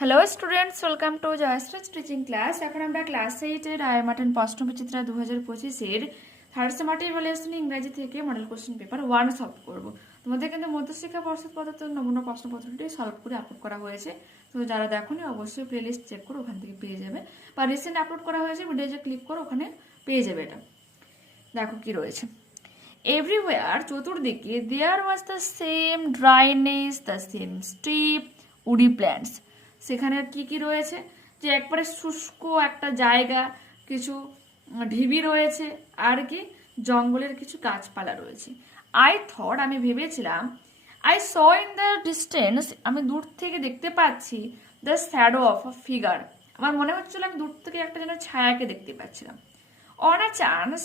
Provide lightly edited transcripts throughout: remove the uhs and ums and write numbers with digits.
Hello students, welcome to Joyshree teaching class. এখন আমরা class 8-এর আয়ামাটন প্রশ্নবিচিত্রা 2025-এর থার্ড সেমাটিভ ইভ্যালুয়েশন ইংরেজি থেকে মডেল কোশ্চেন পেপার 1 সলভ করব। তোমাদের কিন্তু মধ্যশিক্ষা পর্ষদ পদ্ধতির নমুনা প্রশ্নপত্রটি সলভ করে আপলোড করা হয়েছে। তো যারা দেখোনি অবশ্যই প্লেলিস্ট চেক করো, ওখান থেকে পেয়ে যাবে, বা রিসেন্ট আপলোড করা হয়েছে ভিডিও যে ক্লিক করো ওখানে পেয়ে যাবে। এটা দেখো কি রয়েছে। এভরিওয়্যার, চতুর্দিকে, there was the same dryness, the same strip, woody plants. সেখানে কি কি রয়েছে, যে একবারে শুষ্ক একটা জায়গা, কিছু ঢিবি রয়েছে, আর কি জঙ্গলের কিছু গাছপালা রয়েছে। আই থট, আমি ভেবেছিলাম, I saw in the distance, আমি দূর থেকে দেখতে পাচ্ছি, the shadow of a figure, আমার মনে হচ্ছিল আমি দূর থেকে একটা যেন ছায়াকে দেখতে পাচ্ছিলাম। অন আ চান্স,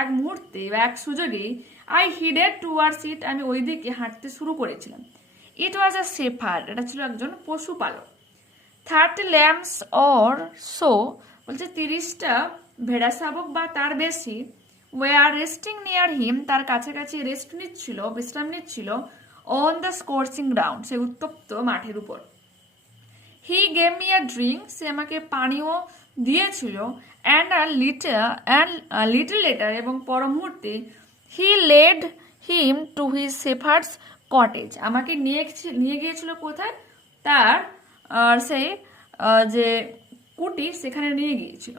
এক মুহূর্তে বা এক সুযোগে, আই হিডেড টুয়ার্ডস ইট, আমি ওই দিকে হাঁটতে শুরু করেছিলাম। ইট ওয়াজ আ শেফার্ড, এটা ছিল একজন পশুপালক। 30 ল্যাম্পস অর সো, বলছে 30টা ভেড়া শাবক বা তার বেশি, ওয়ার রেস্টিং নিয়ার হিম, তার কাছাকাছি রেস্ট নিচ্ছিল, বিশ্রাম নিচ্ছিল, অন দ্য স্কর্চিং গ্রাউন্ড, সে উত্তপ্ত মাঠের উপর। He gave me a drink, সে আমাকে পানীয় দিয়েছিল, অ্যান্ড লিটল লেটার, এবং পর মুহূর্তে, he led him to his shepherd's cottage, আমাকে নিয়ে গিয়েছিল কোথায়, তার সেই যে কুটির, সেখানে নিয়ে গিয়েছিল।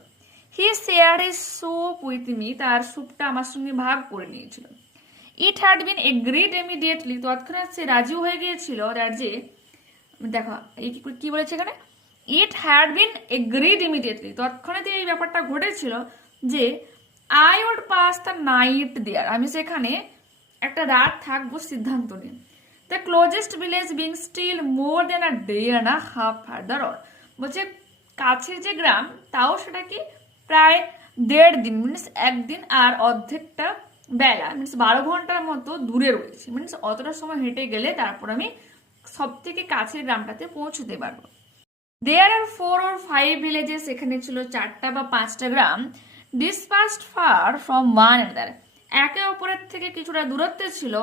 He share his soup with me, তার স্যুপটা আমার সঙ্গে ভাগ করে নিয়েছিল। It had been agreed immediately, তৎক্ষণাৎ সে রাজিও হয়ে গিয়েছিল, দ্যাট যে, দেখো এই কি বলেছে এখানে, it had been agreed immediately, তৎক্ষণাৎ এই ব্যাপারটা ঘটেছিল যে, I would pass the night there, আমি সেখানে একটা রাত থাকবো সিদ্ধান্ত নিই। The closest village being still more than a day and a half farther on, বলছে কাছের যে গ্রাম, তাও সেটা কি প্রায় 1.5 দিন, মিনস একদিন আর অর্ধেকটা বেলা, মিনস 12 ঘন্টার মতো দূরে রয়েছে, মিনস অতটা সময় হেঁটে গেলে তারপর আমি সব থেকে কাছের গ্রামটাতে পৌঁছতে পারবো। দেয়ার আর 4 or 5 ভিলেজেস, এখানে ছিল 4টা বা 5টা গ্রাম, dispersed far from one another, একে অপরের থেকে কিছুটা দূরত্বে ছিল,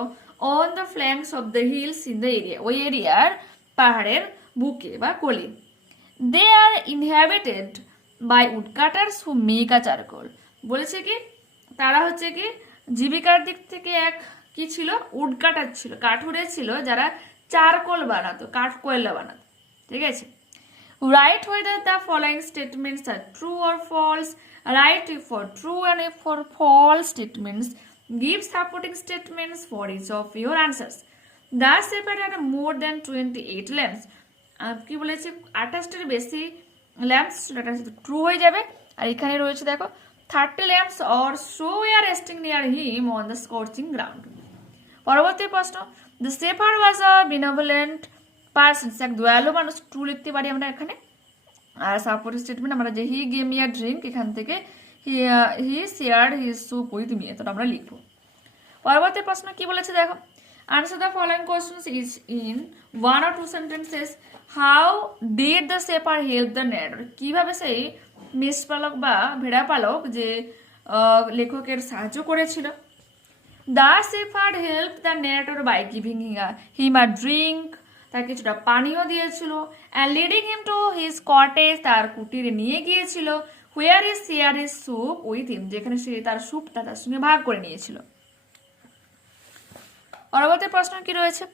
on the flanks of the hills in the area, ওই এরিয়ার পাহাড়ের বুকে বা কোলে। They are inhabited by woodcutters who make a charcoal, বলেছে কি তারা হচ্ছে কি জীবিকার দিক থেকে এক কি ছিল, উডকাটার ছিল, কাঠুরে ছিল, যারা চারকোল বানাতো, কাঠ কয়লা বানাতো, ঠিক আছে। Write whether the following statements are true or false. Write if for true and if for false statements. Give supporting statements for each of your answers. The shepherd had more than 28 lamps. কি বলেছে, 28টার বেশি lamps, সেটা true হয়ে যাবে। আর এখানে রয়েছে দেখো 30 lambs or so are resting near him on the scorching ground. পরবর্তী প্রশ্ন, the shepherd was a benevolent person, এক দয়ালু মানুষ, ট্রু লিখতে পারি আমরা এখানে। আর সাপোর্ট স্টেটমেন্ট আমরা যে he gave me a drink, এখান থেকে he shared his soup with me, এটা আমরা লিখবো। পরবর্তী প্রশ্ন কি বলেছে দেখো, answer the following questions is in 1 or 2 sentences. How did the shepherd help the narrator, কিভাবে সেই মেষপালক বা ভেড়া পালক যে লেখকের সাহায্য করেছিল। The shepherd help the narrator by giving him a drink, তার কিছুটা পানীয় দিয়েছিল, and leading him to his cottage, তার কুটিরে নিয়ে গিয়েছিল, where is share his soup with him, যেখানে সে তার স্যুপটা তার সঙ্গে ভাগ করে নিয়েছিল। পরবর্তী প্রশ্ন কি রয়েছে,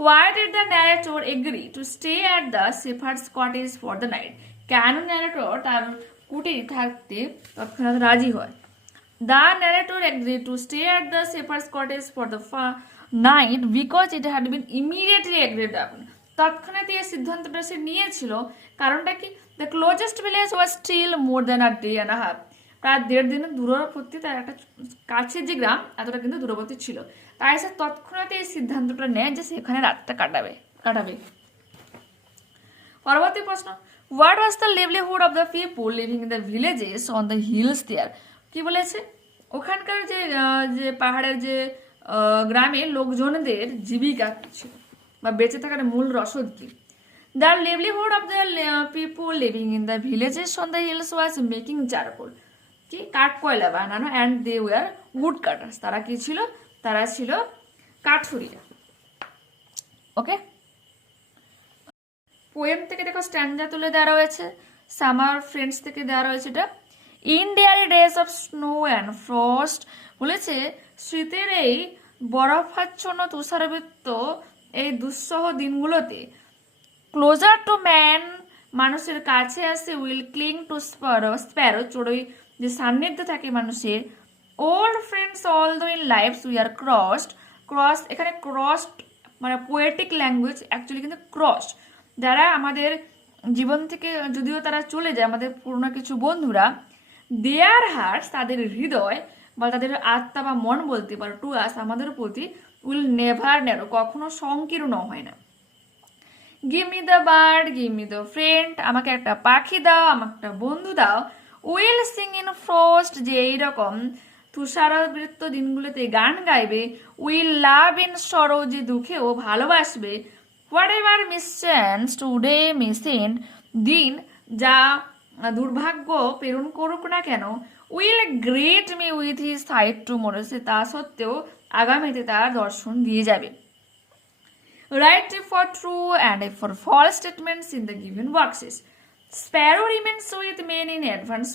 why did the narrator agree to stay at the shepherd's cottage for the night, কেন ন্যারেটর তার কুটিরে থাকতে তৎক্ষণাৎ রাজি হয়। The narrator agree to stay at the shepherd's cottage for the night because it had been immediately agreed upon, তৎক্ষণাৎ এই সিদ্ধান্তটা সে নিয়েছিল, কারণটা কি, the closest village was still more than a day and a half, প্রায় 1.5 দিনের দূরবর্তী, তার একটা কাছের যে গ্রাম এতটা কিন্তু দূরবর্তী ছিল, তাই সে তৎক্ষণাৎ এই সিদ্ধান্তটা নেয় যে সেখানে রাতটা কাটাবে। পরবর্তী প্রশ্ন, what was the livelihood of the people living in the villages on the hills there, কি বলেছে ওখানকার যে পাহাড়ের যে গ্রামের লোকজনদের জীবিকা ছিল বা বেঁচে থাকার মূল রসদ কি। The livelihood of the people living in the villages on the hills was making charcoal, কি কাঠ কয়লা বানানো, and they were woodcutters, তারা কি ছিল, তারা ছিল কাঠুরিয়া। ওকে, পোয়েম থেকে দেখো স্ট্যান্ডা তুলে দেওয়া রয়েছে, সামার ফ্রেন্ডস থেকে দেওয়া রয়েছে। এটা in dreary days of snow and frost বলেছে শীতের এই বরফাচ্ছন্ন তুষারবৃত্ত এই দুঃসহ দিনগুলোতে ক্লোজার টু ম্যান মানুষের কাছে আসে, উইল ক্লিং টু স্প্যারো চড়ুই যে সান্নিধ্যে থাকে মানুষের। Old friends although in lives we are cross এখানে ক্রসড মানে পোয়েটিক ল্যাঙ্গুয়েজ, অ্যাকচুয়ালি কিন্তু ক্রস যারা আমাদের জীবন থেকে যদিও তারা চলে যায়, আমাদের পুরনো কিছু বন্ধুরা, দেয়ার হার্টস তাদের হৃদয় বা তাদের আত্মা বা মন বলতে পারো টু আস আমাদের প্রতি উইল নেভার ন্যারো কখনো সংকীর্ণ হয় না। Give me the bird, give me the friend, আমাকে একটা পাখি দাও, আমাকে একটা বন্ধু দাও। উইল সিং ইন ফ্রস্ট যে এইরকম তুষারবৃত্ত দিনগুলোতে গান গাইবে। উইল লাভ ইন সরো যে দুঃখেও ভালোবাসবে। Whatever mischance today may send দিন যা দুর্ভাগ্য প্রেরণ করুক না কেন, will greet me with his sight tomorrow সে তা সত্ত্বেও আগামীতে তার দর্শন দিয়ে যাবে। Write for true and for false statements in the given boxes. Sparrow remains with men in adverse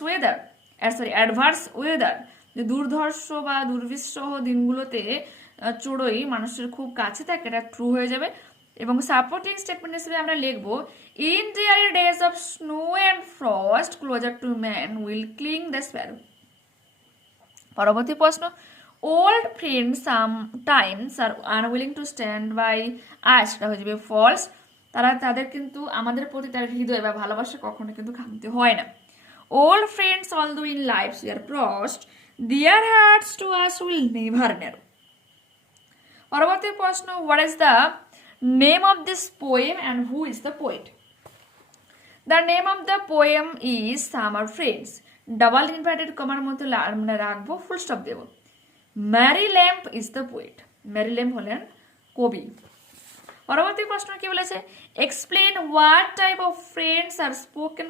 weather. যে দুর্ধর্ষ বা দুর্বিষহ দিনগুলোতে চড়ুই মানুষের খুব কাছে থাকে, এটা ট্রু হয়ে যাবে। এবং সাপোর্টিং স্টেটমেন্ট হিসেবে আমরা লিখবো in dreary days of snow and frost closer to man will cling the sparrow. পরবর্তী প্রশ্ন, old friend sometimes are unwilling to stand by us, এটা হয়ে যাবে ফলস। তাদের কিন্তু আমাদের প্রতি তার হৃদয় বা ভালোবাসা কখনো কিন্তু খামতে হয় না। Old friends although in lives we are crossed, their hearts to us will never narrow. পরবর্তী প্রশ্ন, what is the name of this poem and who is the poet? The name of the poem is summer friends, double inverted কমার মতো মানে রাখবো, full stop দেবো। Mary Lamb is the poet, Mary Lamb হলেন কবি। পরবর্তী প্রশ্ন কি বলেছে, explain what type of friends are spoken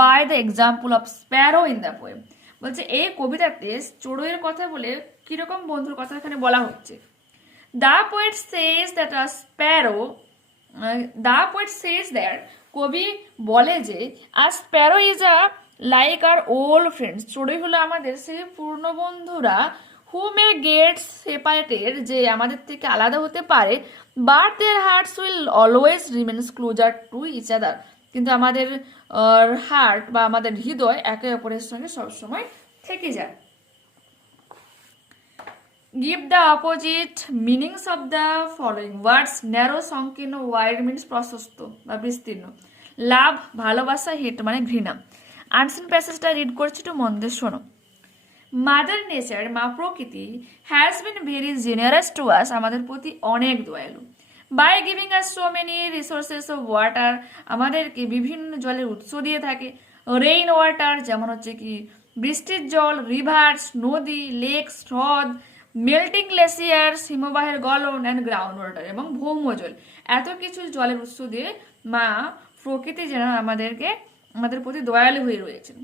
by the example of sparrow in the poem. বলছে এই কবিতাতে চড়ুইয়ের কথা বলে কিরকম বন্ধুর কথা এখানে বলা হচ্ছে। The poet says that a sparrow, the poet says that কবি বলে যে a sparrow is a like our old friends, চড়ুই হলো আমাদের সেই পূর্ণ বন্ধুরা, হু মে গেট সেপারেটেড যে আমাদের থেকে আলাদা হতে পারে, but their hearts will always remains closer to each other, কিন্তু আমাদের হার্ট বা আমাদের হৃদয় একে অপরের সঙ্গে সবসময় থেকে যায়। Give the opposite meanings of the following words. Narrow সংকীর্ণ, ওয়াইড মিনস প্রশস্ত বা বিস্তীর্ণ, লাভ ভালোবাসা, হেট মানে ঘৃণা। আনসিন প্যাসেজটা রিড করছি, একটু মন দিয়ে শোনো। মাদার নেচার মা প্রকৃতি has been very generous to us আমাদের প্রতি অনেক দয়ালু। By giving us so many resources of water আমাদেরকে বিভিন্ন জলের উৎস দিয়ে থাকে। রেইন ওয়াটার যেমন হচ্ছে কি বৃষ্টির জল, রিভার্স নদী, লেকস হ্রদ, মেল্টিং গ্লেসিয়ার্স হিমবাহের গলন, অ্যান্ড গ্রাউন্ড ওয়াটার এবং ভৌম জল, এত কিছু জলের উৎস দিয়ে মা প্রকৃতি যেন আমাদের প্রতি দয়ালু হয়ে রয়েছেন।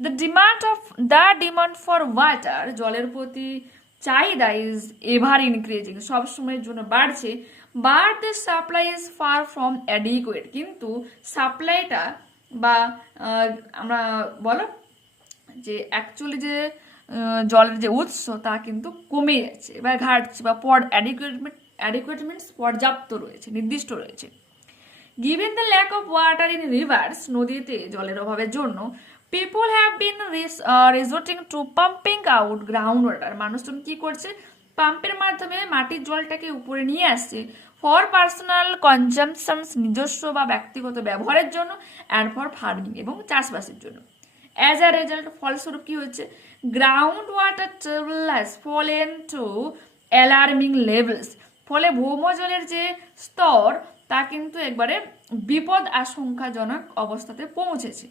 দ্য ডিমান্ড ফর ওয়াটার জলের প্রতি চাহিদা ইজ এভার ইনক্রিজিং সবসময়ের জন্য বাড়ছে। But the supply is far from adequate কিন্তু সাপ্লাইটা বা আমরা বলো যে অ্যাকচুয়ালি যে জলের যে উৎস তা কিন্তু কমে যাচ্ছে বা ঘাটছে বা অ্যাডিকুয়েট মিনস পর্যাপ্ত রয়েছে, নির্দিষ্ট রয়েছে। Given the lack of water in rivers নদীতে জলের অভাবের জন্য people have been resorting to pumping out ground water মানুষজন কি করছে, পাম্পের মাধ্যমে মাটির জলটাকে উপরে নিয়ে আসছে। ফর পার্সোনাল কনজামশনস নিজস্ব বা ব্যক্তিগত ব্যবহারের জন্য, অ্যান্ড ফর ফার্মিং এবং চাষবাসের জন্য। অ্যাজ আ রেজাল্ট ফলস্বরূপ কি হচ্ছে, ground water table has fallen to alarming levels ফলে ভৌমজলের যে স্তর তা কিন্তু একবারে বিপদ আশঙ্কাজনক অবস্থাতে পৌঁছেছে।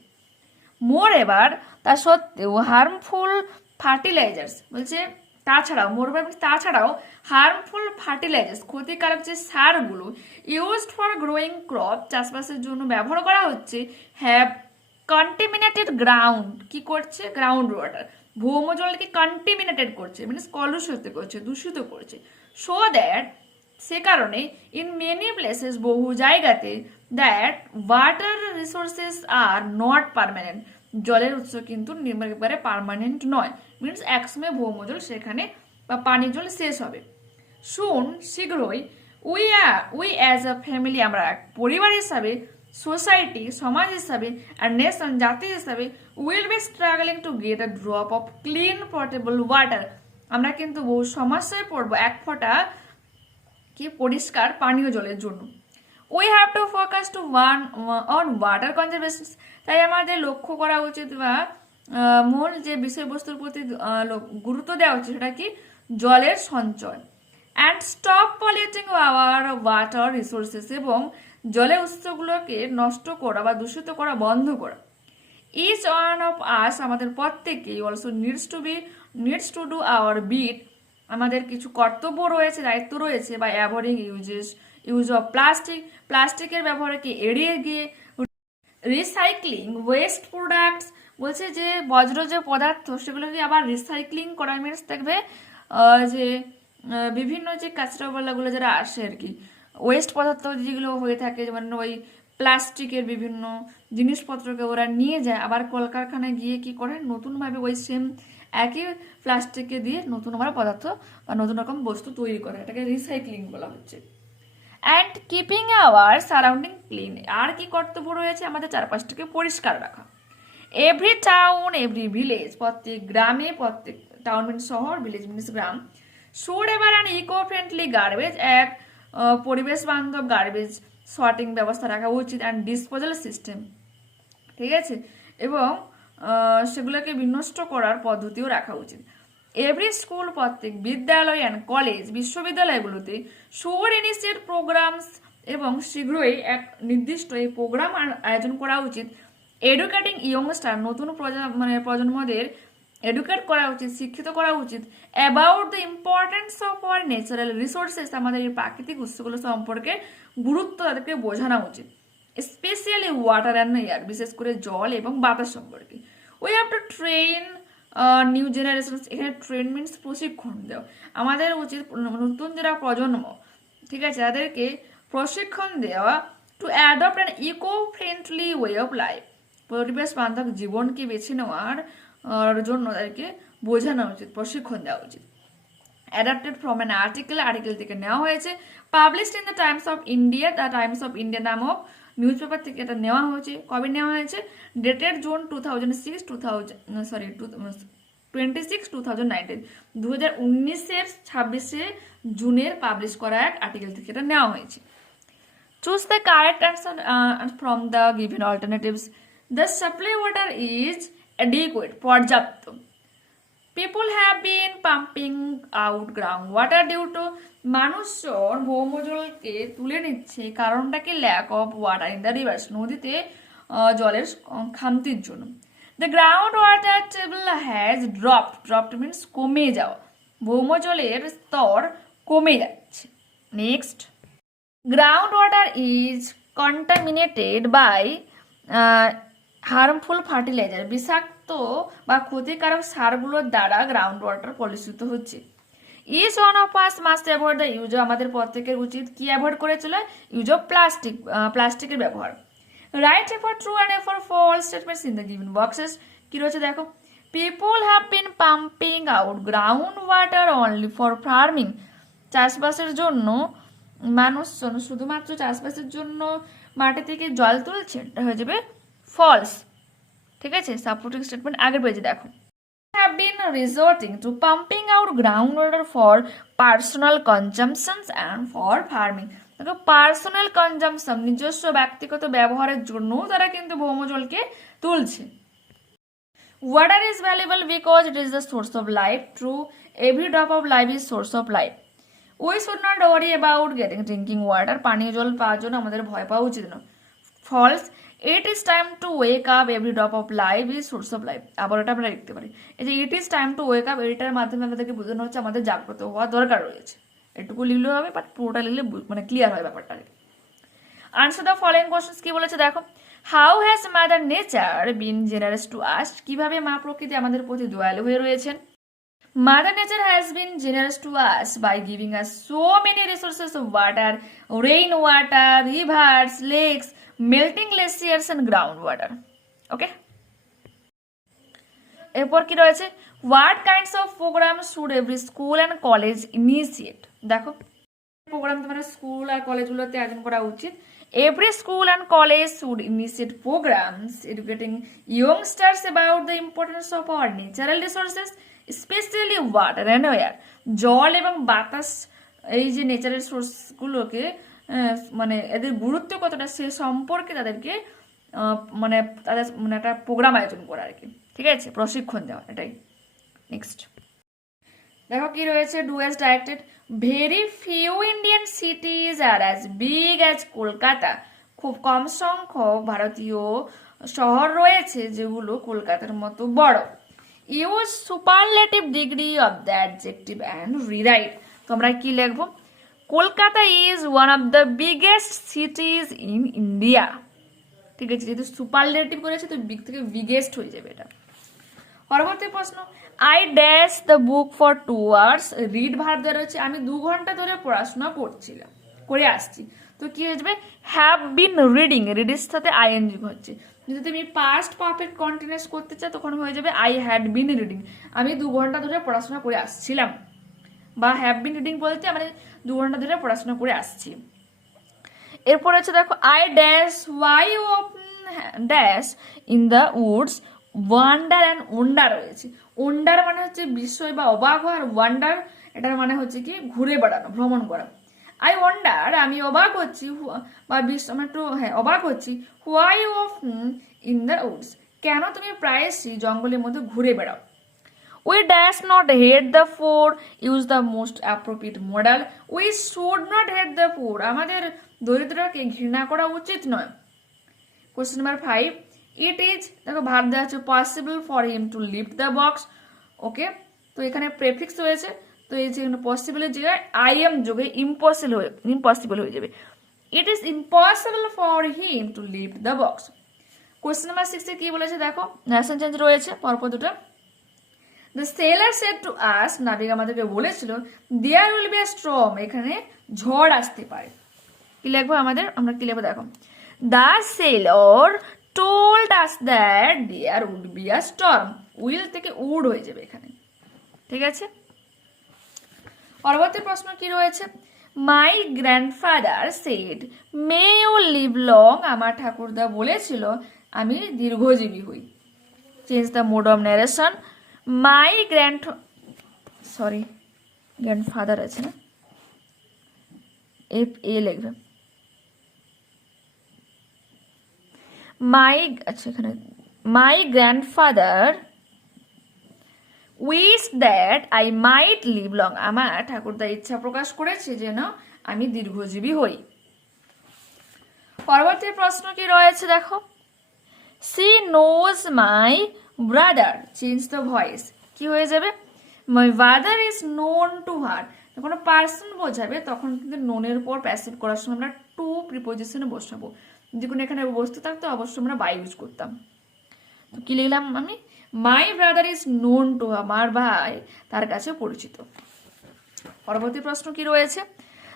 মোর এবার তা সত্ত্বেও হার্মফুল ফার্টিলাইজার্স বলছে তাছাড়াও হার্মফুল ফার্টিলাইজার্স ক্ষতিকারক যে সারগুলো ইউজড ফর গ্রোয়িং ক্রপ চাষবাসের জন্য ব্যবহার করা হচ্ছে হ্যাভ কন্টামিনেটেড গ্রাউন্ড কি করছে, গ্রাউন্ড ওয়াটার ভৌমজলকে কন্টামিনেটেড করছে মিনস কলুষিত করছে, দূষিত করছে। সো দ্যাট সে কারণে ইন মেনি প্লেসেস বহু জায়গাতে that water resources are not permanent, জলের উৎস কিন্তু একেবারে পার্মানেন্ট নয়, মিনস একসময় ভৌমজল সেখানে বা পানি জল শেষ হবে। শীঘ্রই উই অ্যাজ আ ফ্যামিলি, আমরা এক পরিবার হিসাবে, সোসাইটি সমাজ হিসাবে, আর নেশন জাতি হিসাবে, will be struggling to get a drop of clean portable water, আমরা কিন্তু বহু সমস্যায় পড়বো এক ফোঁটা কি পরিষ্কার পানীয় জলের জন্য। We have to focus two on water conservation, তাই আমাদের লক্ষ্য করা উচিত বা মূল যে বিষয়বস্তুর প্রতি গুরুত্ব দেওয়া উচিত সেটা কি জলের সঞ্চয়। And stop polluting hour water resources, এবং জলের উৎসগুলোকে নষ্ট করা বা দূষিত করা বন্ধ করা। ইচ ওয়ান অফ আস, আমাদের প্রত্যেকেই also needs to do our bit, আমাদের কিছু কর্তব্য রয়েছে, দায়িত্ব রয়েছে, বা অ্যাভয়েডিং ইউজ অফ প্লাস্টিকের ব্যবহারকে এড়িয়ে গিয়ে রিসাইক্লিং ওয়েস্ট প্রোডাক্টস, বলছে যে বজ্র যে পদার্থ সেগুলোকে আবার রিসাইক্লিং করা, মিনস দেখবে যে বিভিন্ন যে কাঁচরাপালাগুলো যারা আসে আর কি, ওয়েস্ট পদার্থ যেগুলো হয়ে থাকে, যেমন ওই প্লাস্টিকের বিভিন্ন জিনিসপত্রকে ওরা নিয়ে যায়, আবার কলকারখানায় গিয়ে কি করে নতুনভাবে ওই সেম একই প্লাস্টিকে দিয়ে নতুন আবার পদার্থ বা নতুন রকম বস্তু তৈরি করে, এটাকে রিসাইক্লিং বলা হচ্ছে। And keeping our surrounding clean, আর কি কর্তব্য রয়েছে আমাদের চারপাশটাকে পরিষ্কার রাখা। এভরি টাউন এভরি ভিলেজ, প্রত্যেক গ্রামে, প্রত্যেক টাউন মিনস শহর, ভিলেজ মিনস গ্রাম, should ever an eco friendly garbage, এক পরিবেশ বান্ধব গার্বেজ সর্টিং ব্যবস্থা রাখা উচিত, অ্যান্ড ডিসপোজাল সিস্টেম, ঠিক আছে, এবং সেগুলোকে বিনষ্ট করার পদ্ধতিও রাখা উচিত। এভরি স্কুল, প্রত্যেক বিদ্যালয় অ্যান্ড কলেজ, বিশ্ববিদ্যালয়গুলোতে শুড ইনিশিয়েট প্রোগ্রামস, এবং শীঘ্রই এক নির্দিষ্ট এই প্রোগ্রাম আয়োজন করা উচিত। এডুকেটিং ইয়ংস্টার, নতুন প্রজন্মদের এডুকেট করা উচিত, শিক্ষিত করা উচিত। About the importance of our natural resources, আমাদের এই প্রাকৃতিক উৎসগুলো সম্পর্কে গুরুত্ব তাদেরকে বোঝানো উচিত। স্পেশালি ওয়াটার অ্যান্ড এয়ার, বিশেষ করে জল এবং বাতাস সম্পর্কে। We have to train new generation, এখানে ট্রেন মিনস প্রশিক্ষণ দেওয়া, আমাদের উচিত নতুন যারা প্রজন্ম, ঠিক আছে, তাদেরকে প্রশিক্ষণ দেওয়া। To adopt an eco friendly way of life, পরিবেশ বান্ধব জীবনকে বেছে নেওয়ার জন্য তাদেরকে বোঝানো উচিত, প্রশিক্ষণ দেওয়া উচিত। অ্যাডাপ্টেড ফ্রম অ্যান আর্টিকেল থেকে নেওয়া হয়েছে। Published in the Times of India, the Times of India নামক নিউজ পেপার থেকে এটা নেওয়া হয়েছে। কবে নেওয়া হয়েছে? ডেটেড জুন 26, 2019, 26শে জুনের পাবলিশ করা এক আর্টিকেল থেকে এটা নেওয়া হয়েছে। Choose the correct answer from the given alternatives. The supply water is adequate, পর্যাপ্ত। People have been pumping out ground water due to, মানুষজন ভৌমজলকে তুলে নিচ্ছে, কারণটা কি lack of water in the rivers, নদীতে জলের খামতির জন্য। The ground water table has dropped means কমে যাওয়া, ভৌমজলের স্তর কমে যাচ্ছে। Next, ground water is contaminated by harmful fertiliser, বিষাক্ত বা ক্ষতিকারক সারগুলোর দ্বারা গ্রাউন্ড ওয়াটার কলুষিত হচ্ছে। Each one of us must avoid the use, আমাদের প্রত্যেকের উচিত কি অ্যাভয়েড করে চলে? ইউজ অফ প্লাস্টিকের ব্যবহার। Write for true and for false statements in the given boxes. কি রয়েছে দেখো, people have been pumping out ground water only for farming, চাষবাসের জন্য মানুষজন শুধুমাত্র চাষবাসের জন্য মাটি থেকে জল তুলছে, এটা হয়ে যাবে ফলস, ঠিক আছে। সাপোর্টিং স্টেটমেন্ট আগের পেজে দেখো, have been resorting to pumping out groundwater for personal consumptions and for farming, দেখো পার্সোনাল কনজাম্পশন, নিজস্ব ব্যক্তিগত ব্যবহারের জন্য তারা কিন্তু ভৌমজলকে তুলছে। Water is valuable because it is the source of life, true, every drop of life is source of life. We should not worry about getting drinking water, পানীয় জল পাওয়ার জন্য আমাদের ভয় পাওয়া উচিত না। False, it is time to wake up, every drop of life is source of life. আবার এটা আমরা লিখতে পারি, এই যে ইট is time to wake up, এটার মাধ্যমে আমাদেরকে বোঝানো হচ্ছে আমাদের জাগ্রত হওয়া দরকার রয়েছে। এটুকু লিখলেও হবে, বাট পুরোটা লিখলে মানে ক্লিয়ার হয় ব্যাপারটা। আনসার দ্য ফলোইং কোশ্চেন্স, কি বলেছে দেখো, how has mother nature been generous to us, কিভাবে মা প্রকৃতি আমাদের প্রতি দয়ালু হয়ে রয়েছেন। Mother Nature has been generous to us by giving us so many resources of water, rainwater, rivers, lakes, melting glaciers and groundwater. Okay? এরপর কি রয়েছে, what kinds of program should every school and college initiate. দেখো program তোমাদের school আর কলেজগুলোতে আয়োজন করা উচিত। Every school and college should initiate programs educating youngsters about the importance of our natural resources, specially water and air. জল এবং বাতাস, এই যে ন্যাচারাল সোর্সগুলোকে মানে এদের গুরুত্ব কতটা সে সম্পর্কে তাদেরকে মানে তাদের মানে একটা প্রোগ্রাম আয়োজন করা আর কি, ঠিক আছে, প্রশিক্ষণ দেওয়া, এটাই। নেক্সট দেখো কি রয়েছে, do as directed. Very few Indian cities are as big as Kolkata. খুব কম সংখ্যক ভারতীয় শহর রয়েছে যেগুলো কলকাতার মতো বড়। Use superlative degree of the adjective and rewrite. তোমরা কি লিখবো, Kolkata is one of the biggest cities in India. ঠিক আছে, যেহেতু সুপারলেটিভ করেছে তো বিগ থেকে বিগেস্ট হয়ে যাবে এটা। পরবর্তী প্রশ্ন, I dash the book for 2 hours। Read verb দেওয়া রয়েছে, আমি 2 ঘন্টা ধরে পড়াশোনা করে আসছি। তো কি হয়ে যাবে, হ্যাভ বিন রিডিং, রিডির সাথে আইএনজি হচ্ছে। যদি তুমি পাস্ট পারফেক্ট কন্টিনিউয়াস করতে চাও তখন হয়ে যাবে আই হ্যাড বিন রিডিং, আমি 2 ঘন্টা ধরে পড়াশোনা করে আসছিলাম। বা হ্যাভ বিন রিডিং বলতে আমি 2 ঘন্টা ধরে পড়াশোনা করে আসছি। এরপর হচ্ছে দেখো, I dash Y of dash in the woods wander and wonder রয়েছে। ওন্ডার মানে হচ্ছে বিস্ময় বা অবাক হওয়া, আর ওয়ান্ডার এটার মানে হচ্ছে কি ঘুরে বেড়ানো, ভ্রমণ করা। আই ওয়ান্ডার, আমি অবাক হচ্ছি, বা আমি একটু অবাক হচ্ছি, why off in the woods, কেন তুমি প্রায়শই জঙ্গলের মধ্যে ঘুরে বেড়াও। We dash not hate the poor, use the most appropriate model. We should not hate the poor, আমাদের দরিদ্রকে ঘৃণা করা উচিত নয়। কোয়েশ্চেন নাম্বার 5, ইট ইজ, দেখো ভার্ব দেওয়া আছে possible for him to lift the box. Okay, তো এখানে প্রেফিক্স রয়েছে, তো এই যে পসিবলের জায়গায় আই এম যোগে ইম্পসিবল হয়ে যাবে। It is impossible for him to lift the box. Question number 6 কি বলেছে দেখো, ন্যাশন চেঞ্জ রয়েছে পরপর দুটো। The sailor said to us, নাবিক আমাদেরকে বলেছিল, there will be a storm, এখানে ঝড় আসতে পারে। কি লিখবো আমরা কি লিখবো দেখো, the sailor told us that there would be a storm. Will থেকে উড হয়ে যাবে এখানে, ঠিক আছে। পরবর্তী প্রশ্ন কি রয়েছে, my grandfather said may you live long, আমার ঠাকুরদা বলেছিল আমি দীর্ঘজীবী হই। Change the mode of narration. My grandfather আছে না, এফ এ লিখবে। My grandfather wish that I might live long, আমার ঠাকুরদা ইচ্ছা প্রকাশ করেছে যেন আমি দীর্ঘজীবী হই। পরবর্তী প্রশ্ন কি রয়েছে দেখো, she knows my brother, change the voice. কি হয়ে যাবে, my brother is known to her. যখন পার্সন বোঝাবে তখন কিন্তু নোনের পর প্যাসিভ করার সময় আমরা টু প্রিপোজিশনে বসাবো। যদি কোনো এখানে বস্তু থাকতো অবশ্যই আমরা বাই ইউজ করতাম। তো কি লিখলাম আমি, my brother is known to, আমার ভাই তার কাছে পরিচিত। পরবর্তী প্রশ্ন কি রয়েছে,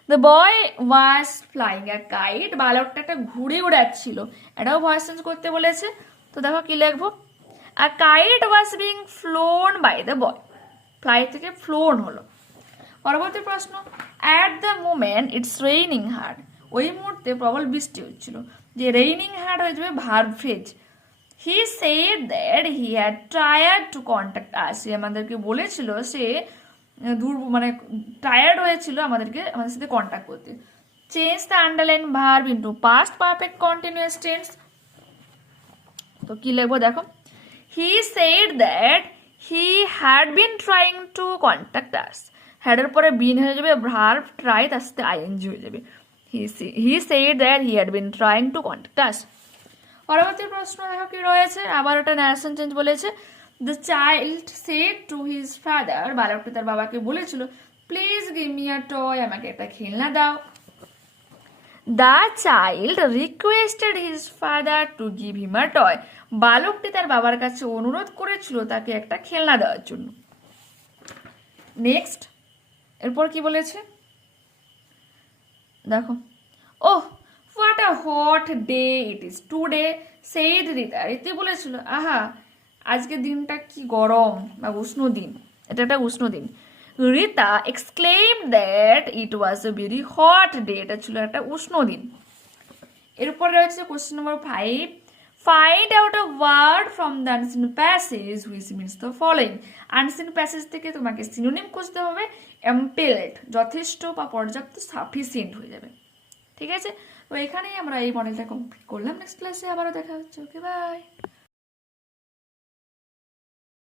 the boy was flying a kite, বালকটা একটা ঘুড়ি উড়াচ্ছিল, এটাও ভয়েস চেঞ্জ করতে বলেছে। তো দেখো কি লিখবো, a kite was being flown by the boy, fly থেকে ফ্লোন হলো। পরবর্তী প্রশ্ন, at the moment it's raining hard, ওই মুহূর্তে প্রবল বৃষ্টি হচ্ছিল। যে রেইনিং হার্ড হয়ে যাবে verb phrase. He said that he had tried to contact us, সে আমাদেরকে বলেছিল সে টায়ার্ড হয়েছিল আমাদের সাথে কন্ট্যাক্ট করতে। Change the underline verb into past perfect continuous tense. তো কি লিখবো দেখো, he said that he had been trying to contact us, হ্যাডের পরে বিন হয়ে যাবে, ভার্ব ট্রাই তার সাথে আইএনজি হয়ে যাবে। He said that he had been trying to contact us. পরবর্তী প্রশ্ন দেখো কি রয়েছে, আবার ওটা ন্যারেশন চেঞ্জ বলেছে। The child said to his father, বালকটি তার বাবাকে বলেছিল, please give me a toy, আমাকে একটা খেলনা দাও। The child requested his father to give him a toy, বালকটি তার বাবার কাছে অনুরোধ করেছিল তাকে একটা খেলনা দেওয়ার জন্য। নেক্সট এরপর কি বলেছে দেখো, oh what a hot day it is today said Rita. Riti বলেছিল আহা আজকের দিনটা কি গরম বা উষ্ণ দিন, এটা একটা উষ্ণ দিন। Rita exclaim that it was a very hot day, এটা ছিল একটা উষ্ণ দিন। এরপর রয়েছে question number 5, find out a word from the unseen passage which means the following. Unseen passage থেকে তোমাকে সিনোনিম খুঁজতে হবে। এম্পেলেড যথেষ্ট বা পর্যাপ্ত, সাফিসিয়েন্ট হয়ে যাবে। ঠিক আছে, তো এখানেই আমরা এই মডেলটা কমপ্লিট করলাম। নেক্সট ক্লাসে আবারও দেখা হচ্ছে। Okay bye.